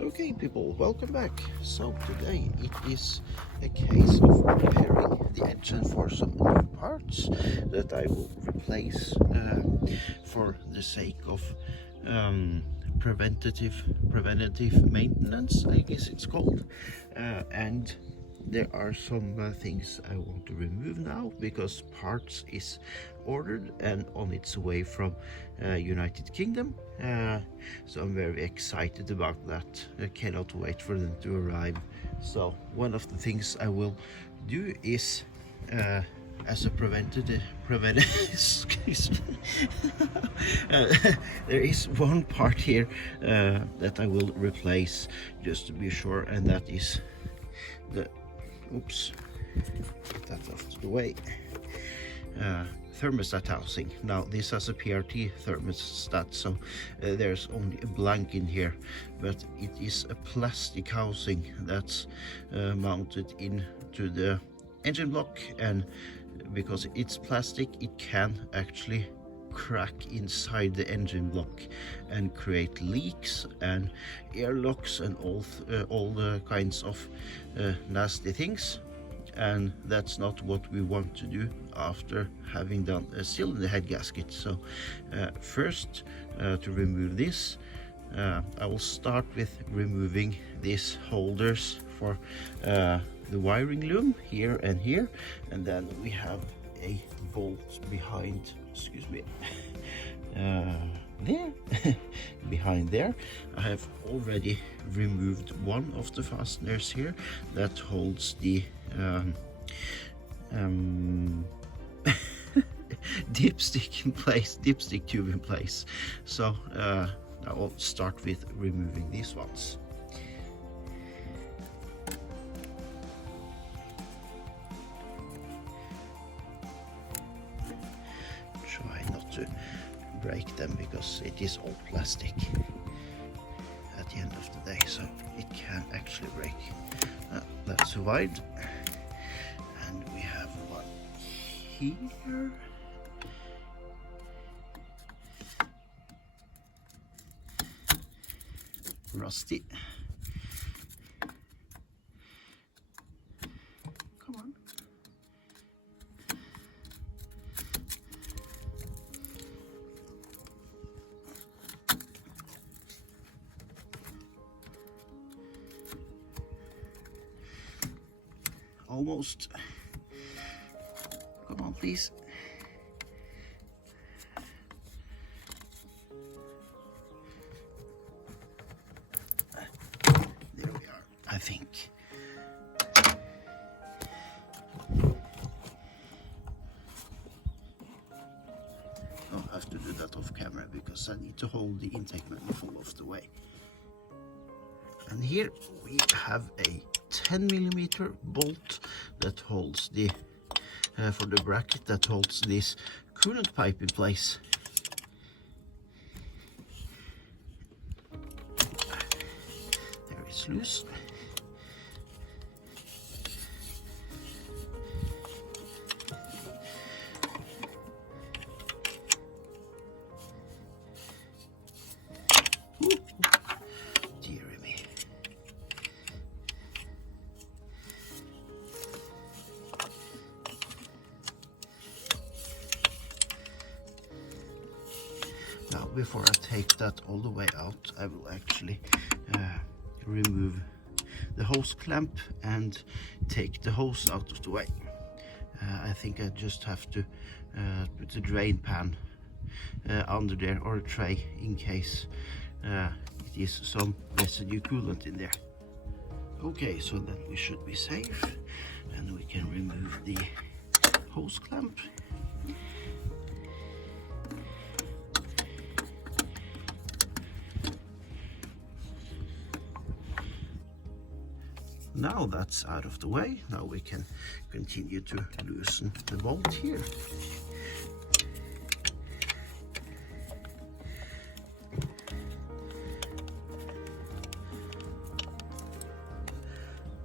Okay people, welcome back. So today it is a case of repairing the engine for some new parts that I will replace for the sake of preventative maintenance, I guess it's called, and there are some things I want to remove now because parts is ordered and on its way from United Kingdom, so I'm very excited about that. I cannot wait for them to arrive. So one of the things I will do is as a preventative excuse me. There is one part here that I will replace just to be sure, and that is the get that off to the way. Thermostat housing. Now this has a PRT thermostat, so there's only a blank in here, but it is a plastic housing that's mounted into the engine block, and because it's plastic it can actually crack inside the engine block and create leaks and airlocks and all the kinds of nasty things, and that's not what we want to do after having done a seal in the head gasket. So first, to remove this, I will start with removing these holders for the wiring loom here, and then we have a bolt behind, excuse me, there behind there. I have already removed one of the fasteners here that holds the dipstick tube in place. So I will start with removing these ones. Try not to break them because it is all plastic at the end of the day, so it can actually break. That survived, and we have one here. Rusty. Come on. Almost. Come on, please. There we are, I think. I'll have to do that off camera because I need to hold the intake manifold off the way. And here we have a 10mm bolt that holds the for the bracket that holds this coolant pipe in place. There it's loose. Dear me. Now, before I take that all the way out, I will actually remove the hose clamp and take the hose out of the way. I think I just have to put the drain pan under there, or a tray, in case it is some residue coolant in there. Okay, so then we should be safe, and we can remove the hose clamp. Now that's out of the way, now we can continue to loosen the bolt here.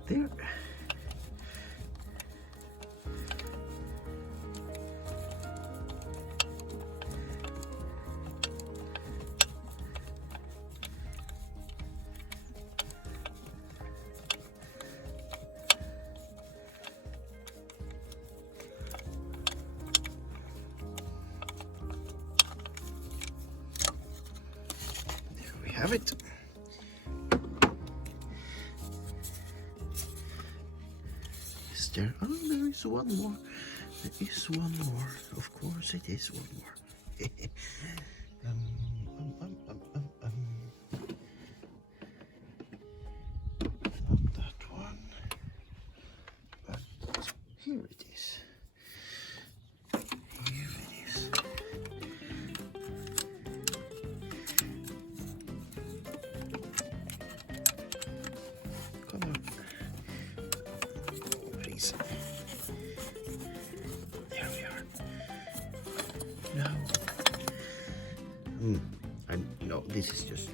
There. have it. Is there? Oh, there is one more. There is one more. Of course, it is one more. Not that one. But here it is. Here it is. Come on. Please. There we are. Now. No, this is just.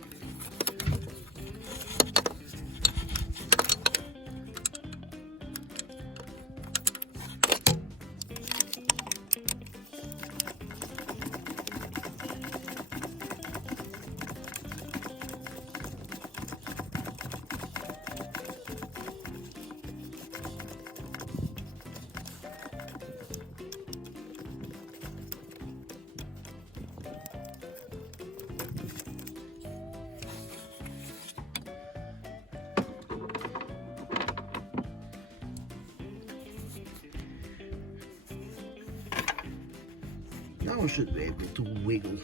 Now I should be able to wiggle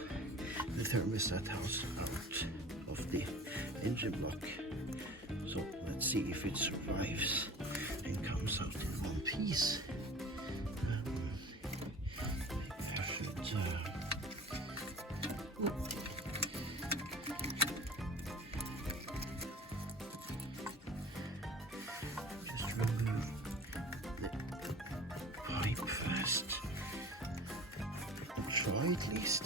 the thermostat house out of the engine block. So let's see if it survives and comes out in one piece. I should just remove the pipe first. Try at least.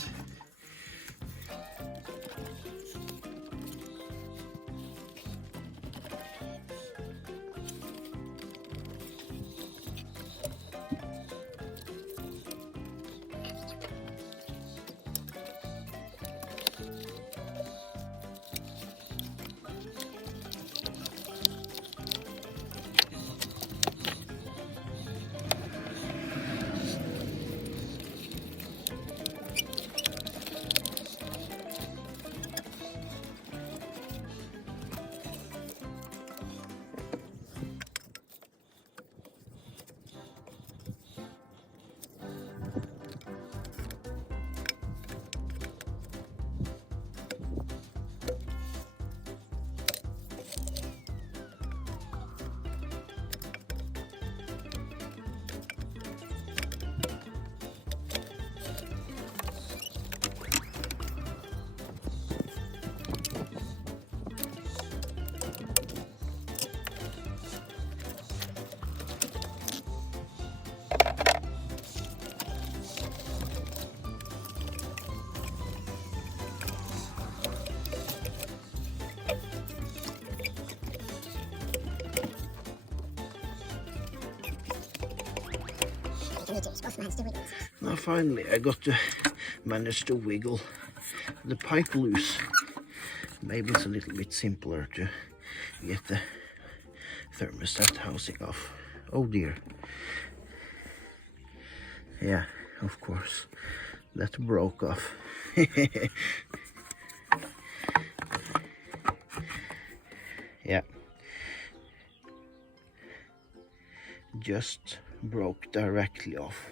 Now finally I got to manage to wiggle the pipe loose. Maybe it's a little bit simpler to get the thermostat housing off. Oh dear. Yeah, of course. That broke off. Yeah. Just broke directly off.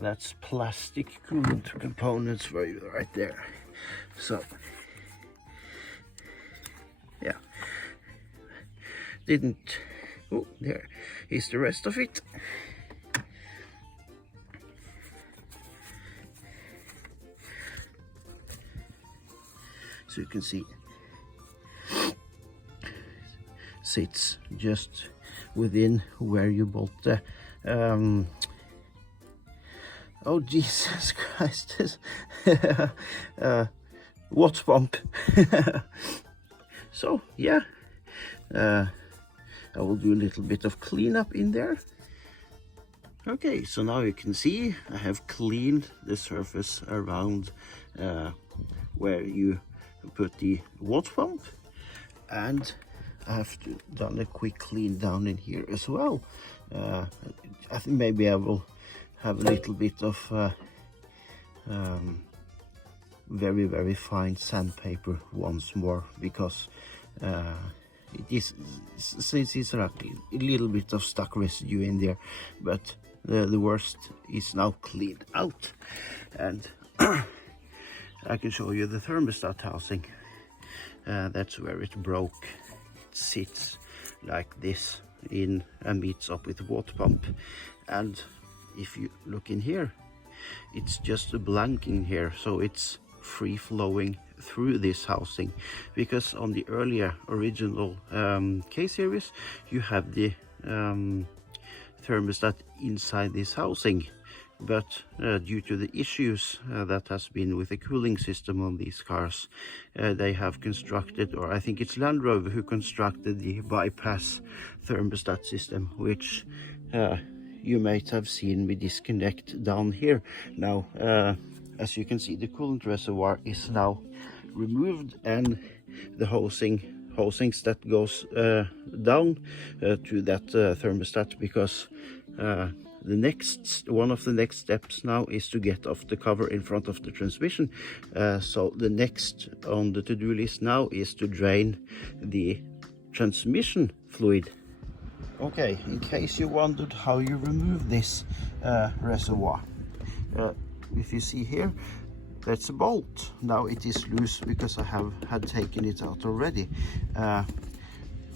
That's plastic coolant components for you right there. So yeah, didn't. Oh, there is the rest of it. So you can see sits just within where you bought the oh Jesus Christ, water pump. So yeah, I will do a little bit of cleanup in there. Okay, so now you can see I have cleaned the surface around where you put the water pump, and I have done a quick clean down in here as well. I think maybe I will have a little bit of very, very fine sandpaper once more, because it is, since it's a little bit of stuck residue in there, but the worst is now cleaned out. And I can show you the thermostat housing. That's where it broke. It sits like this in and meets up with the water pump. And if you look in here, it's just a blank in here, so it's free flowing through this housing, because on the earlier original K series you have the thermostat inside this housing, but due to the issues that has been with the cooling system on these cars, they have constructed, or I think it's Land Rover who constructed the bypass thermostat system, which you might have seen me disconnect down here. Now as you can see, the coolant reservoir is now removed, and the housings that goes down to that thermostat, because one of the next steps now is to get off the cover in front of the transmission. So the next on the to-do list now is to drain the transmission fluid. Okay, in case you wondered how you remove this reservoir, if you see here, that's a bolt. Now it is loose because I had taken it out already.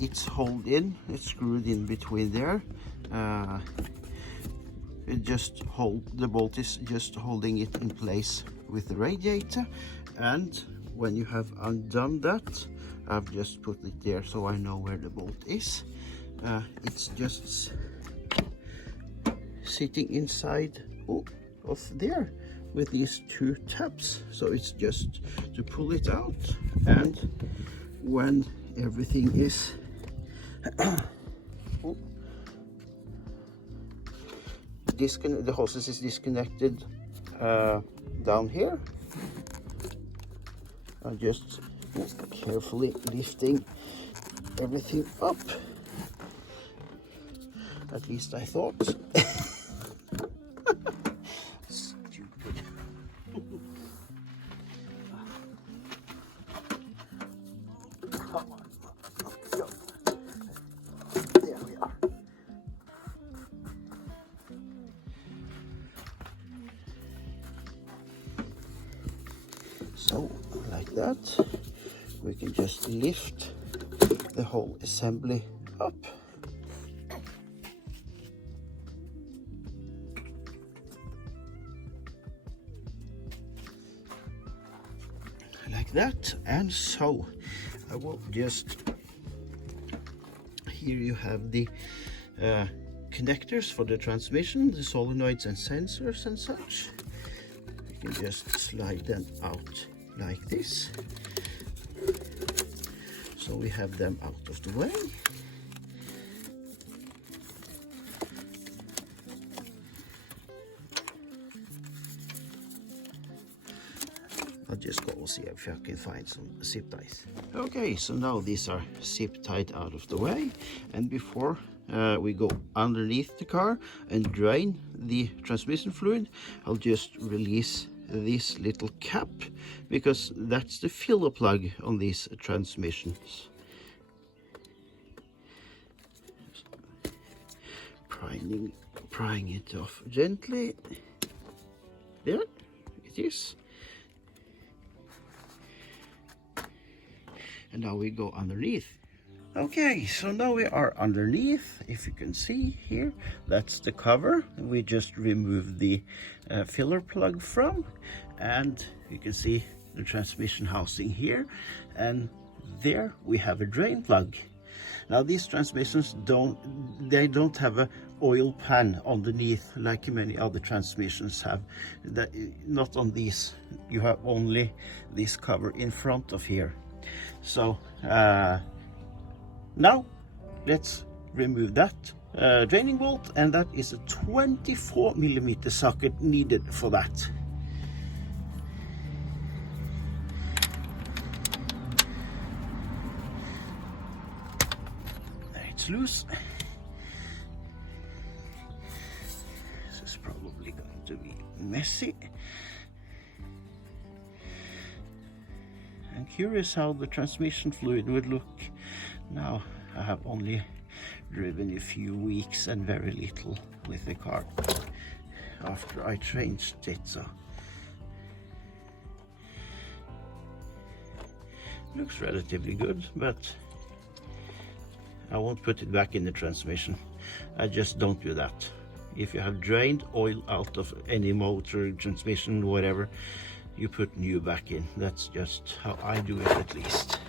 It's held in, it's screwed in between there. The bolt is just holding it in place with the radiator, and when you have undone that, I've just put it there so I know where the bolt is. It's just sitting inside of there with these two tabs, so it's just to pull it out, and when everything is the hoses is disconnected down here, I'm just carefully lifting everything up. At least I thought. Stupid. Come on. Go. There we are. So, like that, we can just lift the whole assembly up. Like that, and so I will just, here you have the connectors for the transmission, the solenoids and sensors and such. You can just slide them out like this, so we have them out of the way. I'll just go see if I can find some zip ties. Okay, so now these are zip tied out of the way, and before we go underneath the car and drain the transmission fluid, I'll just release this little cap, because that's the filler plug on these transmissions. Prying it off gently. There it is. And now we go underneath. Okay, so now we are underneath. If you can see here, that's the cover we just removed the filler plug from, and you can see the transmission housing here, and there we have a drain plug. Now these transmissions don't have a oil pan underneath like many other transmissions have. Not on these, you have only this cover in front of here. So now let's remove that draining bolt, and that is a 24mm socket needed for that. There, it's loose. This is probably going to be messy. I'm curious how the transmission fluid would look now. I have only driven a few weeks and very little with the car after I changed it, so looks relatively good, but I won't put it back in the transmission. I just don't do that. If you have drained oil out of any motor, transmission, whatever, you put new back in. That's just how I do it, at least.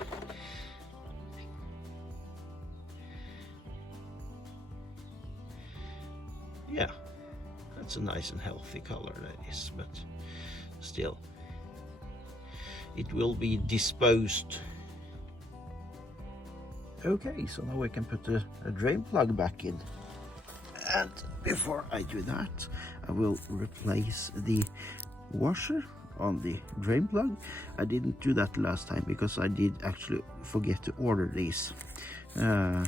Yeah, that's a nice and healthy color, that is, but still, it will be disposed. Okay, so now we can put a drain plug back in. And before I do that, I will replace the washer on the drain plug. I didn't do that last time because I did actually forget to order these. And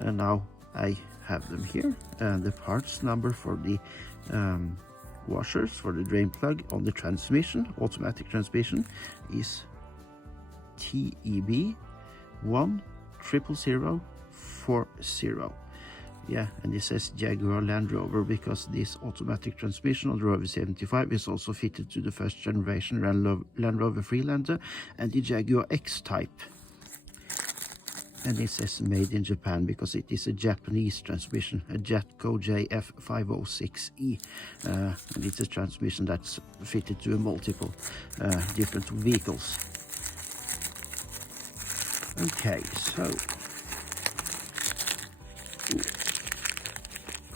now I have them here. And the parts number for the washers for the drain plug on the transmission, automatic transmission, is TEB 100040. Yeah, and it says Jaguar Land Rover because this automatic transmission on the Rover 75 is also fitted to the first generation Land Rover Freelander and the Jaguar X-Type. And it says made in Japan because it is a Japanese transmission, a Jatco JF506E. And it's a transmission that's fitted to multiple different vehicles. Okay, so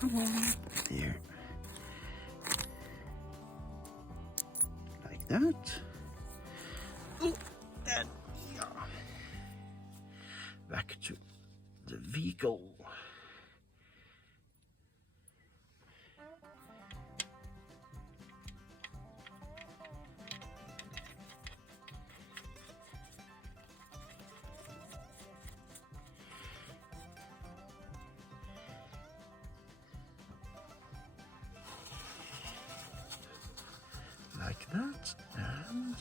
come on, there, like that. Ooh, and yeah, back to the vehicle. Like that, and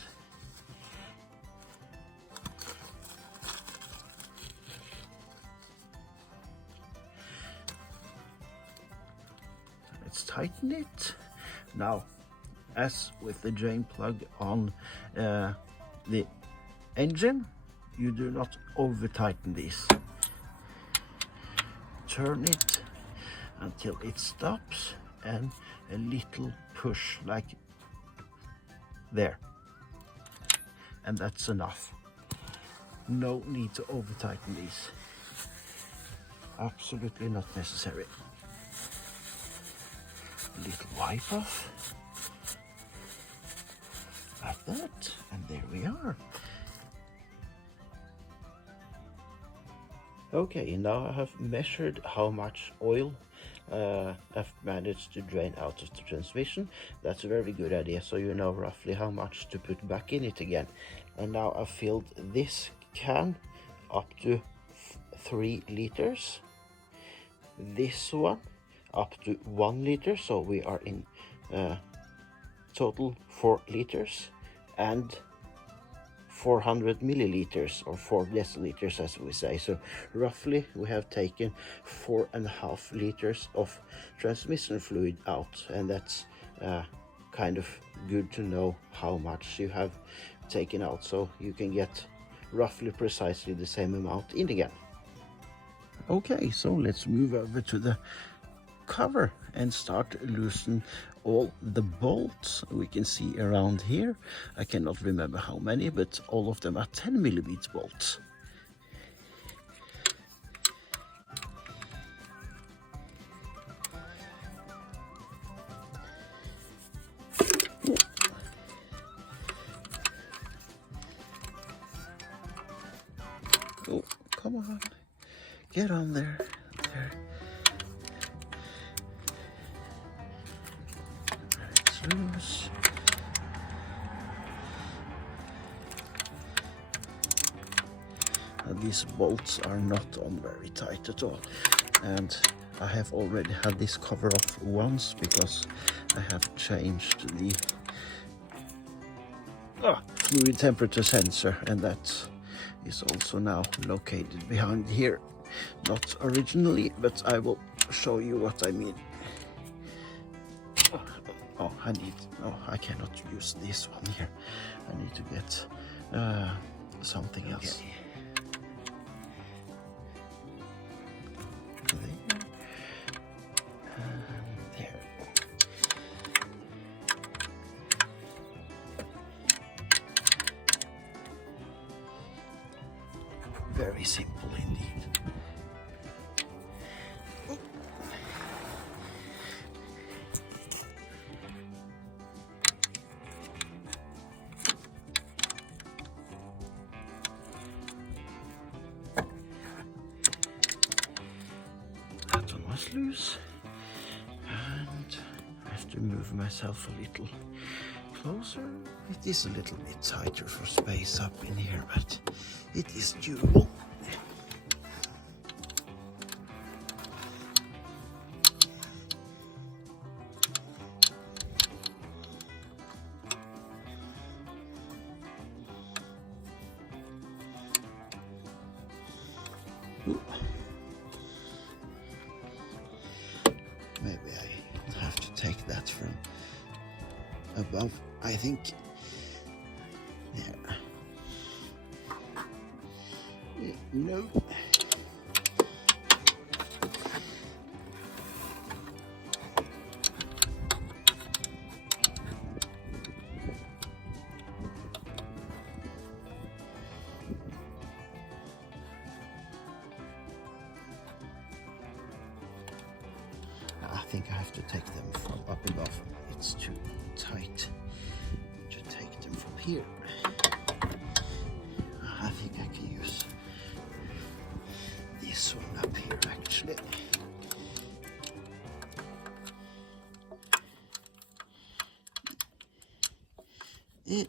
let's tighten it. Now, as with the drain plug on the engine, you do not over tighten this. Turn it until it stops and a little push like there, and that's enough. No need to over tighten these. Absolutely not necessary. A little wipe off like that, and there we are. Okay, now I have measured how much oil I've managed to drain out of the transmission. That's a very good idea, so you know roughly how much to put back in it again. And now I've filled this can up to 3 liters, this one up to 1 liter, so we are in total 4 liters, and 400 milliliters or 4 deciliters, as we say. So roughly we have taken 4.5 liters of transmission fluid out, and that's kind of good to know how much you have taken out, so you can get roughly precisely the same amount in again. Okay, so let's move over to the cover and start loosen all the bolts we can see around here. I cannot remember how many, but all of them are 10 millimeter bolts. Oh, come on, get on there. There. Loose. These bolts are not on very tight at all, and I have already had this cover off once because I have changed the fluid temperature sensor, and that is also now located behind here. Not originally, but I will show you what I mean. Oh, I cannot use this one here. I need to get something else. There. Very simple indeed. That one was loose, and I have to move myself a little closer. It is a little bit tighter for space up in here, but it is doable. Maybe I have to take that from above, I think. There. No. I think I have to take them from up above. It's too tight to take them from here. I think I can use this one up here actually.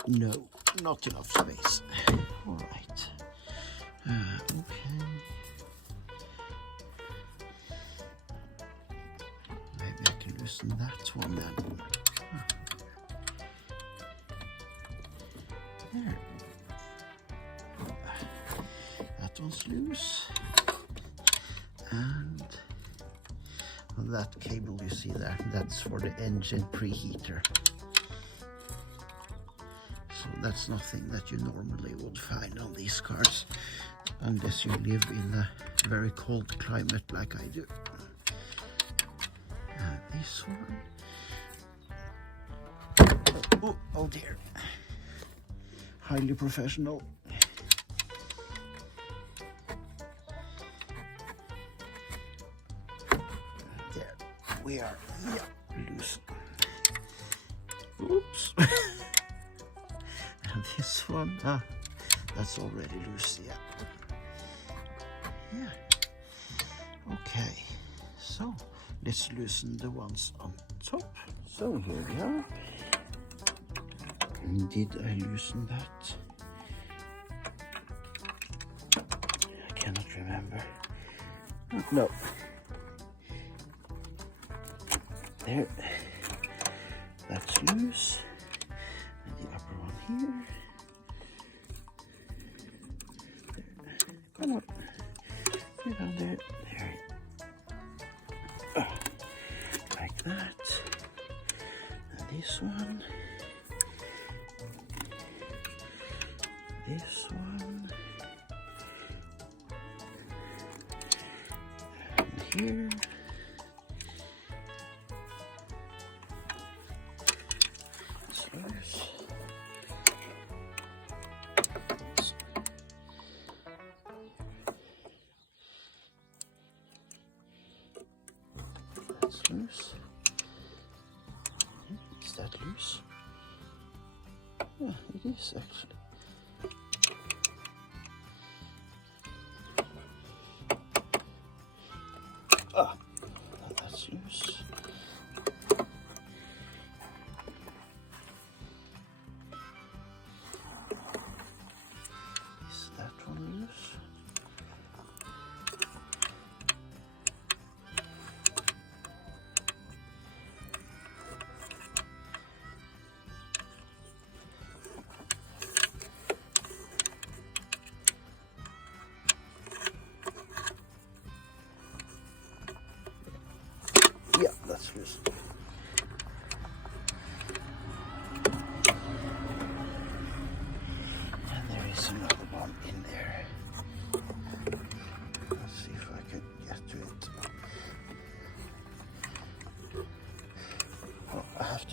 No, not enough space. All right. Okay. Maybe I can loosen that one then. There. That one's loose. And that cable you see there, that's for the engine preheater. So that's nothing that you normally would find on these cars, unless you live in a very cold climate like I do. And this one. Oh dear. Highly professional. There we are. Yeah, loose. Oops. And this one, that's already loose, yeah. Okay, so let's loosen the ones on top. So here we are. Did I loosen that? I cannot remember. No. There. That's loose. And the upper one here. There. Come on. Get down there. There. Like that. And this one. This one. And here. Loose. Is that loose? Yeah, it is actually. That's loose. Is that one loose?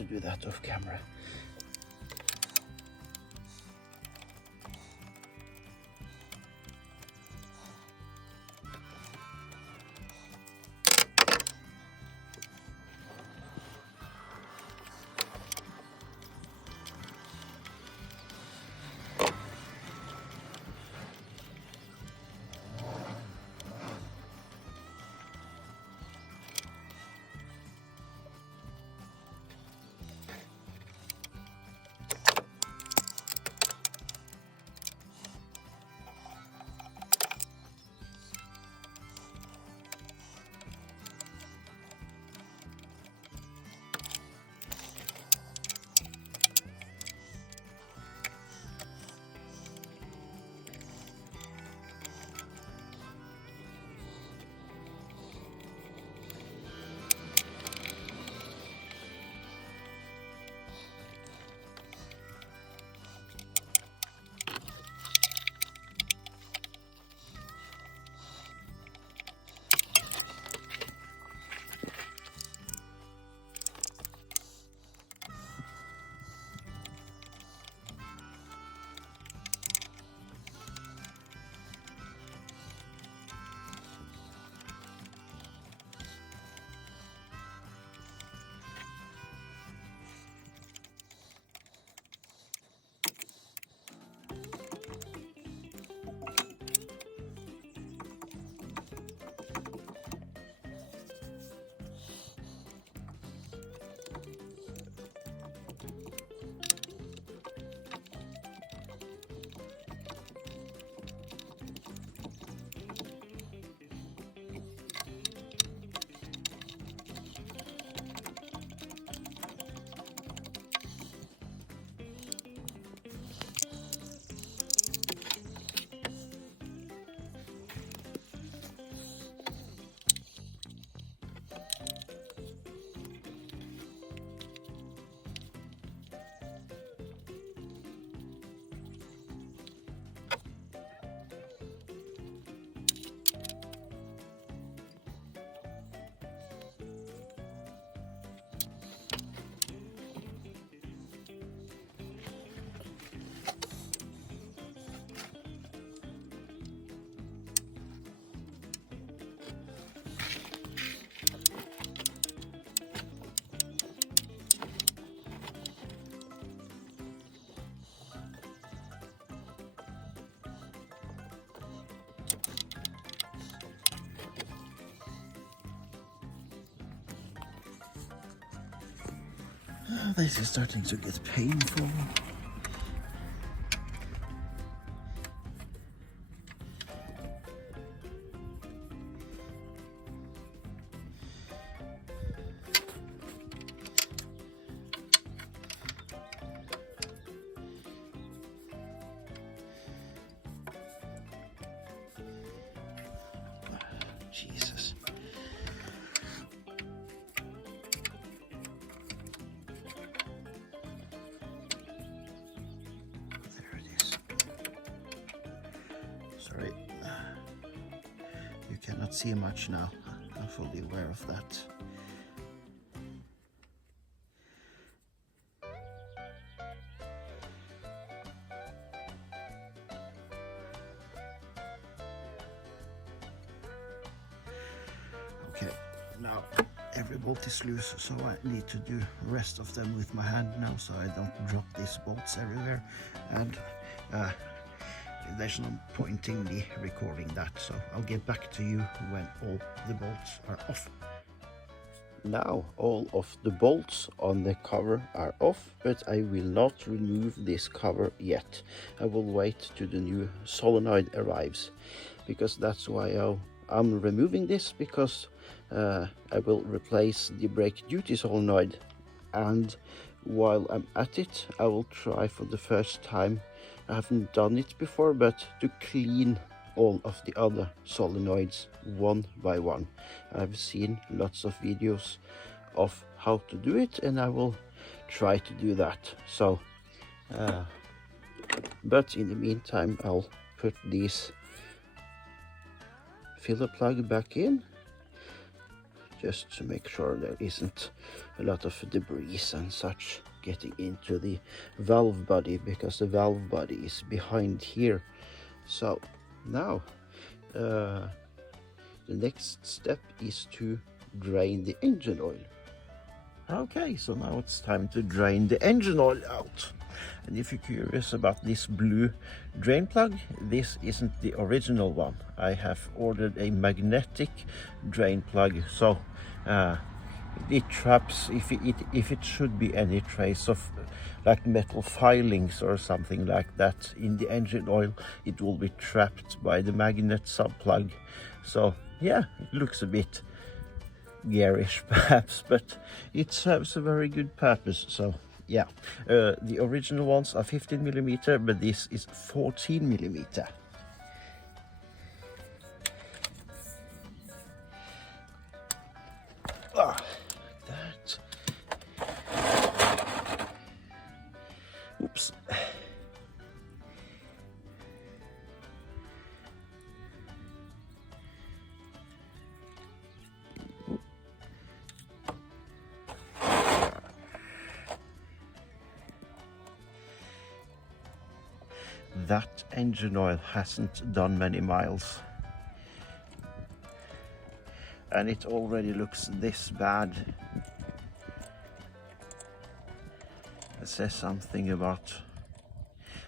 do that off camera. This is starting to get painful. Jesus. There it is. Sorry. You cannot see much now. I'm fully aware of that. Okay, now every bolt is loose, so I need to do the rest of them with my hand now, so I don't drop these bolts everywhere. And there's no point in me recording that, so I'll get back to you when all the bolts are off. Now all of the bolts on the cover are off, but I will not remove this cover yet. I will wait till the new solenoid arrives, because that's why I'm removing this, because I will replace the brake duty solenoid, and while I'm at it I will try for the first time, I haven't done it before, but to clean all of the other solenoids one by one. I've seen lots of videos of how to do it, and I will try to do that. So but in the meantime I'll put this filler plug back in, just to make sure there isn't a lot of debris and such getting into the valve body, because the valve body is behind here. So now the next step is to drain the engine oil. Okay, so now it's time to drain the engine oil out. And if you're curious about this blue drain plug, this isn't the original one. I have ordered a magnetic drain plug, so it traps, if it should be any trace of like metal filings or something like that in the engine oil, it will be trapped by the magnet subplug. So yeah, it looks a bit garish perhaps, but it serves a very good purpose. So yeah, the original ones are 15mm, but this is 14mm. Like that. Oops. That engine oil hasn't done many miles, and it already looks this bad. It says something about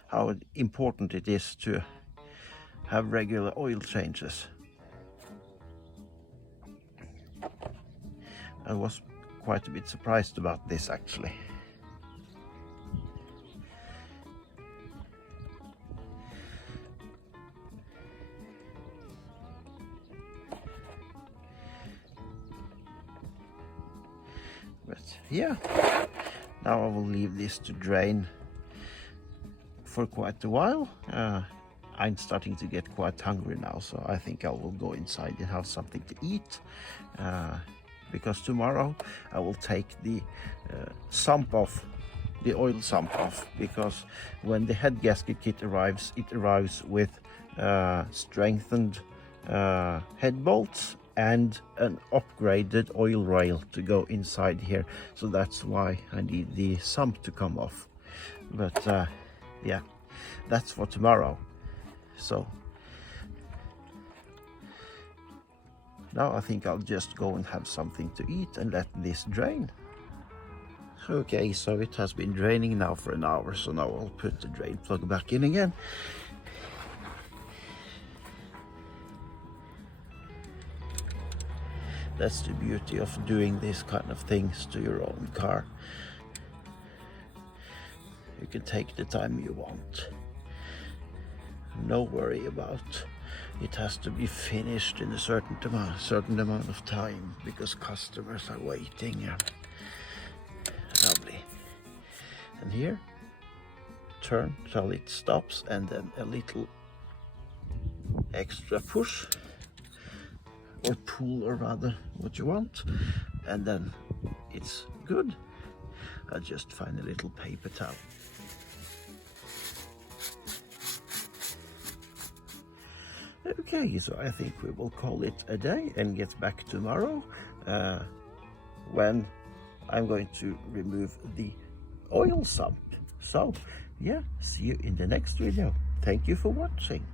how important it is to have regular oil changes. I was quite a bit surprised about this actually. But yeah, now I will leave this to drain for quite a while. I'm starting to get quite hungry now, so I think I will go inside and have something to eat, because tomorrow I will take the sump off, the oil sump off, because when the head gasket kit arrives, it arrives with strengthened head bolts and an upgraded oil rail to go inside here. So that's why I need the sump to come off. But yeah, that's for tomorrow. So now I think I'll just go and have something to eat and let this drain. Okay, so it has been draining now for an hour, so now I'll put the drain plug back in again. That's the beauty of doing these kind of things to your own car. You can take the time you want. No worry about it has to be finished in a certain amount of time, because customers are waiting. Lovely. And here, turn till it stops, and then a little extra push, or pull, or rather what you want, and then it's good. I'll just find a little paper towel. Okay, so I think we will call it a day and get back tomorrow when I'm going to remove the oil sump. So yeah, see you in the next video. Thank you for watching.